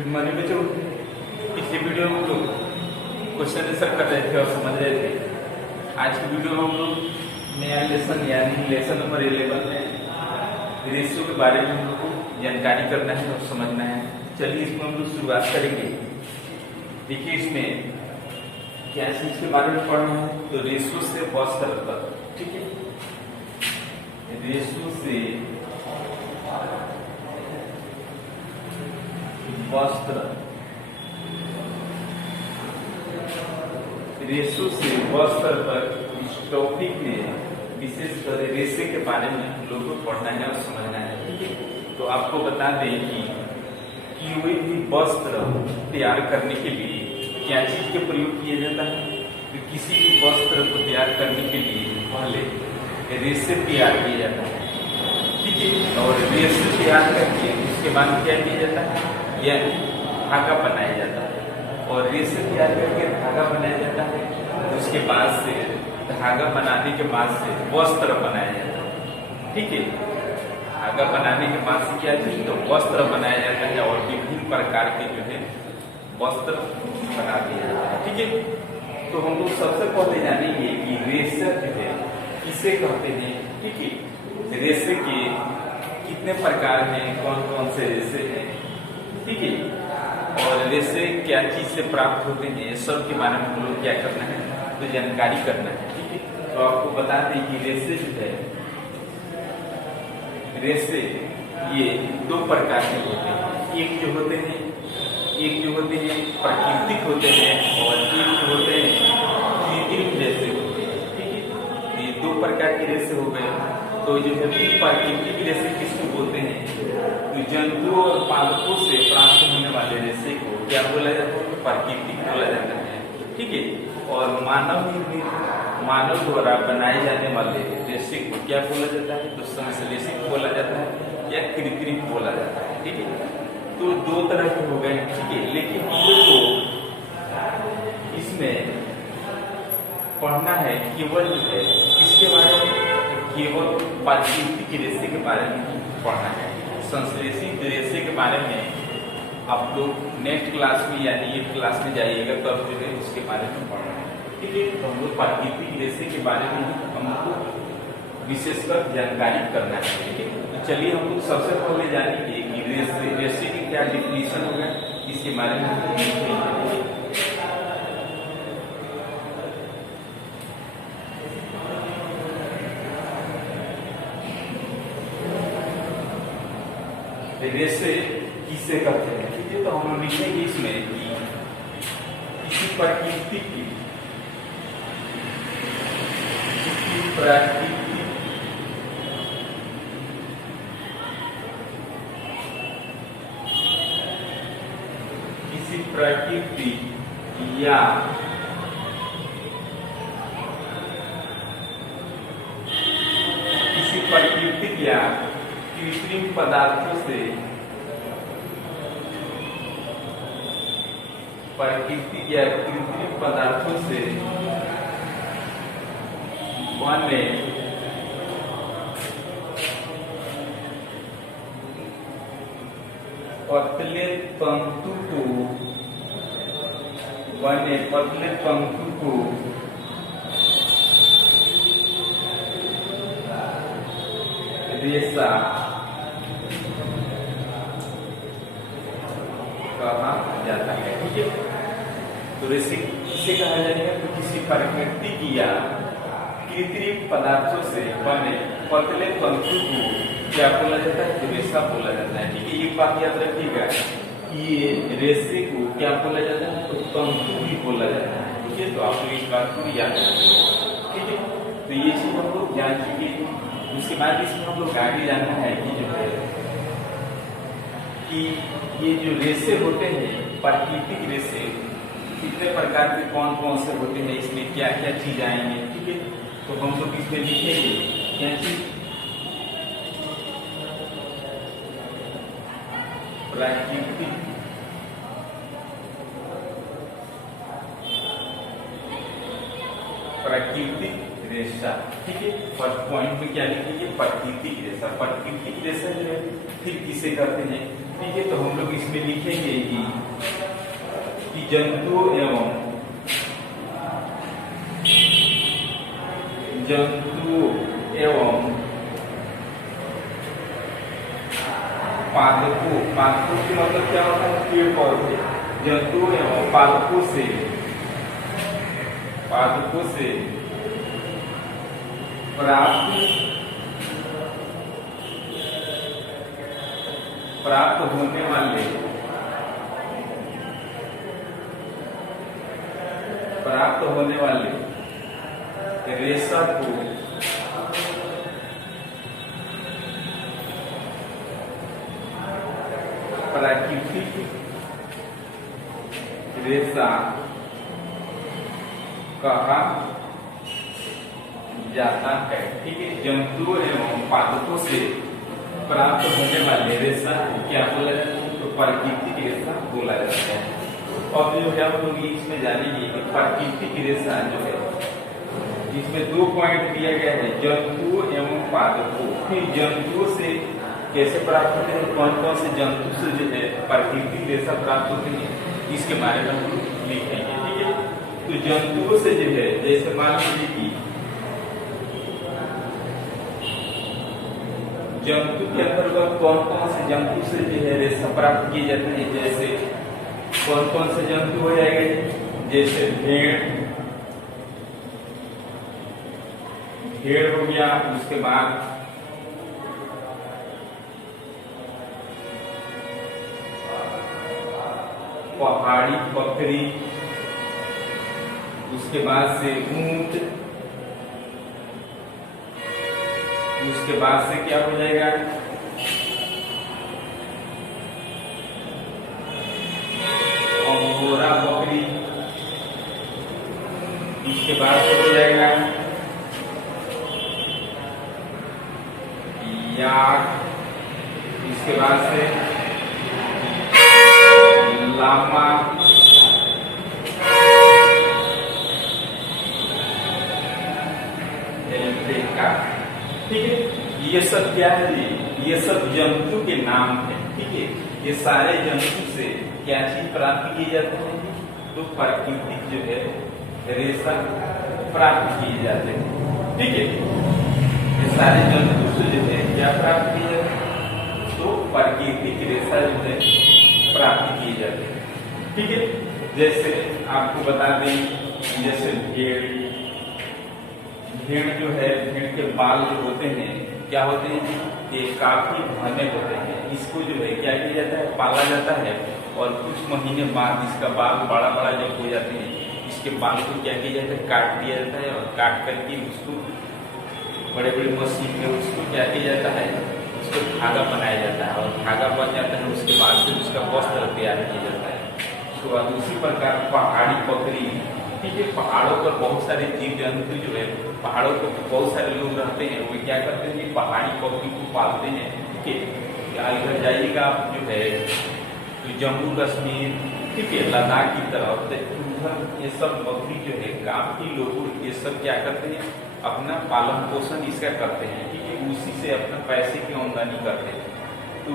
Good morning बच्चों। पिछले video में हम लोग क्वेश्चन आंसर कर रहे थे और समझ रहे थे। आज की वीडियो में हम लोग नया लेसन यानी लेसन नंबर 11 में रेशियो के बारे में हम लोग को जानकारी करना है और समझना है। चलिए इसमें हम लोग शुरुआत करेंगे। देखिए इसमें क्या चीज के बारे में पढ़ना है, तो रेशियो से वस्त्र तक, ठीक है। रेशियो से वस्त्र, रेशो से वस्त्र पर इस टॉपिक में विशेषकर रेशे के बारे में हम लोगों को पढ़ना है और समझना है, ठीक है। तो आपको बता दें कि कोई भी वस्त्र तैयार करने के लिए क्या चीज का प्रयोग किया जाता है। तो किसी भी वस्त्र को तैयार करने के लिए पहले रेशे तैयार किया जाता है, ठीक है। और रेशे तैयार करके उसके बाद क्या किया जाता है, यानी धागा बनाया जाता है। और रेशे तैयार करके धागा बनाया जाता है। उसके बाद से धागा बनाने के बाद से वस्त्र बनाया जाता है, ठीक है। धागा बनाने के बाद से क्या चीज, तो वस्त्र बनाया जाता है और विभिन्न प्रकार के जो है वस्त्र बना दिया जाता है, ठीक है। तो हम लोग सबसे पहले जानेंगे कि रेशे जो है किसे कहते हैं, ठीक है। रेशे के कितने प्रकार हैं, कौन कौन से रेशे हैं, ठीक है। और रेशे क्या चीज से प्राप्त होते हैं, सब के बारे में हम लोग क्या करना है, तो जानकारी करना है, ठीक है। तो आपको बता दें कि रेशे जो है, रेशे ये दो प्रकार के होते हैं। एक जो होते हैं प्राकृतिक होते हैं और एक जो होते हैं कृत्रिम रेशे होते हैं, ठीक है। ये दो प्रकार के रेशे हो गए। तो जो है प्राकृतिक रेशे किसको बोलते हैं, तो जंतुओं और पादपों से प्राप्त होने वाले रेशे को क्या बोला जाता है, प्राकृतिक बोला जाता है, ठीक है। और मानव द्वारा बनाए जाने वाले रेशे को क्या बोला जाता है, तो संश्लेषित बोला जाता है या कृत्रिम बोला जाता है, ठीक है। तो दो तरह के हो गए, ठीक है। लेकिन हम लोग को इसमें पढ़ना है केवल जो है किसके बारे में, केवल प्राकृतिक रेशे के बारे में पढ़ना है। संश्लेषित रेशे के बारे में आप लोग नेक्स्ट क्लास में यानी एक क्लास में जाइएगा तब जो है उसके बारे में पढ़ना है, ठीक है। तो हम लोग प्राकृतिक रेशे के बारे में हमको विशेषकर जानकारी करना है, ठीक है। तो चलिए हम लोग सबसे पहले जानेंगे कि रेशे की क्या डिफिनीशन होगा, इसके बारे में रेशे किसे कहते हैं, ठीक है। तो हम लोग लिखेंगे इसमें कि किसी प्राकृतिक या किसी प्राकृतिक या कृत्रिम पदार्थों से बने पतले तंतु को रेशा कहा जाता है, ठीक है। तो रेशे किसे कहा जाएगा, तो किसी प्राकृतिक या कृत्रिम पदार्थों से बने पतले तंतु को क्या बोला जाता है, तो रेशा बोला जाता है, ठीक है। ये बात याद रखिएगा कि ये रेशे को क्या बोला जाता है, तो तंतु भी बोला जाता है, ठीक है। तो आप लोग इस बात को याद रखिए, ठीक है। तो ये चीज हम लोग जान चुके हैं। उसके बाद इसमें हम लोग आगे जानना है कि जो है कि ये जो रेशे होते हैं प्राकृतिक रेशे कितने प्रकार के कौन कौन से होते हैं, इसमें क्या क्या चीज आएंगे, ठीक है। तो हम लोग इसमें लिखेंगे क्या चीज, प्राकृतिक रेशा, ठीक है। फर्स्ट पॉइंट में क्या लिखेंगे, प्राकृतिक रेशा। प्राकृतिक रेशा जो है फिर किसे कहते हैं, ठीक है, तो हम लोग इसमें लिखेंगे कि जंतु एवं पादपों की मतलब क्या होता है? पेड़ पौधे। जंतु एवं पादपों से प्राप्त होने वाले रेशा को प्राकृतिक रेशा कहा जाता है। ठीक है, जंतुओं एवं पादपों से प्राप्त होने वाले रेशा क्या बोला जाता है? तो प्राकृतिक रेशा बोला जाता है। अब जो है हम लोग इसमें जानेंगे कि प्राकृतिक रेशा जो है, इसमें 2 पॉइंट दिया गया है, जंतु एवं पादपों। फिर जंतुओं से कैसे प्राप्त होते हैं, कौन कौन से जंतु से जो है प्राकृतिक रेशा प्राप्त होते हैं, इसके बारे में हम लोग लिखेंगे। ठीक है, तो जंतुओं से जो है, जैसे मान लीजिए कि जंतु के अंतर्गत कौन कौन से जंतु से जो है रेशा प्राप्त किए जाते हैं, जैसे कौन कौन से जंतु हो जाएंगे, जैसे भेड़ हो गया, उसके बाद पहाड़ी बकरी, उसके बाद से ऊंट, उसके बाद से क्या हो जाएगा, अंगोरा बकरी, उसके बाद से हो जाएगा याक, इसके बाद से लामा, एल्पेका। ठीक है, ये सब क्या है? ये सब जंतु के नाम है। ठीक है, ये सारे जंतु से क्या चीज प्राप्त की जाती है? तो प्राकृतिक जो है रेशा प्राप्त किए जाते हैं। ठीक है, ये सारे जंतु से जो है क्या प्राप्त किए जाते हैं? तो प्राकृतिक रेशा जो है प्राप्त किए जाते हैं। ठीक है, जैसे आपको बता दें, जैसे भेड़ जो है, भेड़ के बाल जो होते हैं क्या होते हैं? ये काफी घने होते हैं। इसको जो है क्या किया जाता है? पाला जाता है, और कुछ महीने बाद इसका बाल बड़ा बड़ा जब हो जाते हैं, इसके बाल को क्या किया जाता है? काट दिया जाता है, और काट करके उसको बड़े बड़े मशीन में उसको क्या किया जाता है? उसको धागा बनाया जाता है, और धागा बन जाता है, उसके बाद से उसका वस्त्र तैयार किया जाता है। तो उसी प्रकार पहाड़ी बकरी, ठीक है, पहाड़ों पर बहुत सारे जीव जंतु जो है, पहाड़ों पर बहुत सारे लोग रहते हैं, वो क्या करते हैं? पहाड़ी बकरी को पालते हैं। ठीक है, इधर जाइएगा आप जो है तो जम्मू कश्मीर, ठीक है, लद्दाख की तरफ, उधर ये सब बकरी जो है काफी लोग ये सब क्या करते हैं? अपना पालन पोषण इसका करते हैं। ठीक है, उसी से अपना पैसे की आमदनी करते हैं। तो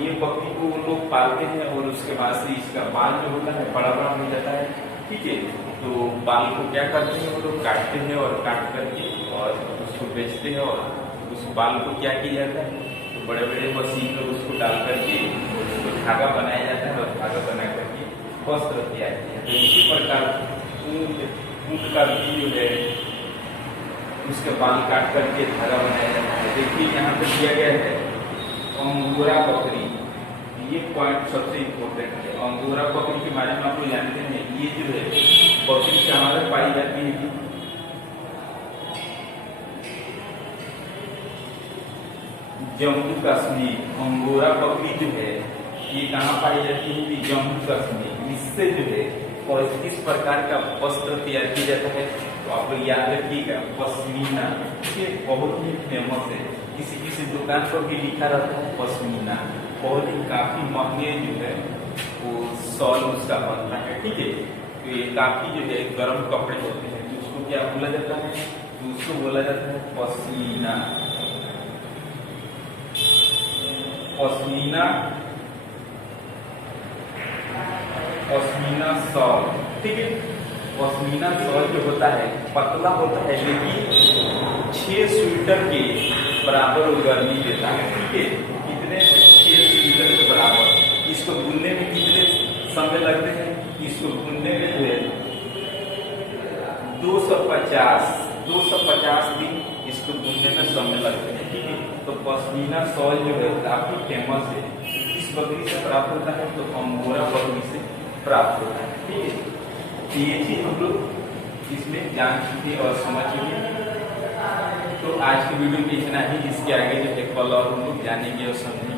ये बकरी को वो लोग पालते हैं, और उसके बाद से इसका बाल जो होता है बड़ा बड़ा हो जाता है। ठीक है, तो बाल को क्या करते हैं? वो लोग काटते हैं, और काट करके और उसको बेचते हैं, और उस बाल को क्या किया जाता है? तो बड़े बड़े मशीन में उसको डाल करके उसको धागा बनाया जाता है, और धागा बना करके वस्त्र तैयार किया जाता है। इसी प्रकार ऊंट का भी जो है उसके बाल काट करके धागा बनाया जाता है। देखिए यहाँ पे दिया गया है अंगोरा बकरी, ये पॉइंट सबसे इम्पोर्टेंट है। अंगोरा बकरी के बारे में आप लोग जानते हैं, ये जो है बकरी कहाँ पर पाई जाती है? जम्मू कश्मीर। अंगोरा बकरी जो है ये कहाँ पाई जाती है? जम्मू कश्मीर। इससे जो है और किस प्रकार का वस्त्र तैयार किया जाता है? तो आप लोग याद रखिएगा, पश्मीना। ये बहुत ही फेमस है, किसी किसी दुकान पर भी लिखा रहता है पश्मीना। बहुत ही काफी महंगे जो है वो शॉल उसका बनता है। ठीक है, तो ये काफी जो है गर्म कपड़े होते हैं, तो उसको क्या बोला जाता है? तो उसको बोला जाता है पश्मीना। पश्मीना पश्मीना शॉल, ठीक है। पश्मीना शॉल जो होता है पतला होता है, लेकिन 6 स्वेटर के बराबर वो गर्मी देता है, ठीक है। कितने? 6 स्वेटर के बराबर। इसको बुनने में कितने समय लगते हैं? इसको बुनने में जो है 250 दिन इसको बुनने में समय लगते हैं, ठीक है। तो पश्मीना शॉल जो है काफी फेमस है। किस बकरी से प्राप्त होता है? तो अंगोरा बकरी से प्राप्त होता है, ठीक है। तो ये चीज हम लोग इसमें जान चुके और समझ चुके। तो आज की वीडियो में इतना ही। इसके आगे जो है कल और हम लोग जानेंगे और समझेंगे।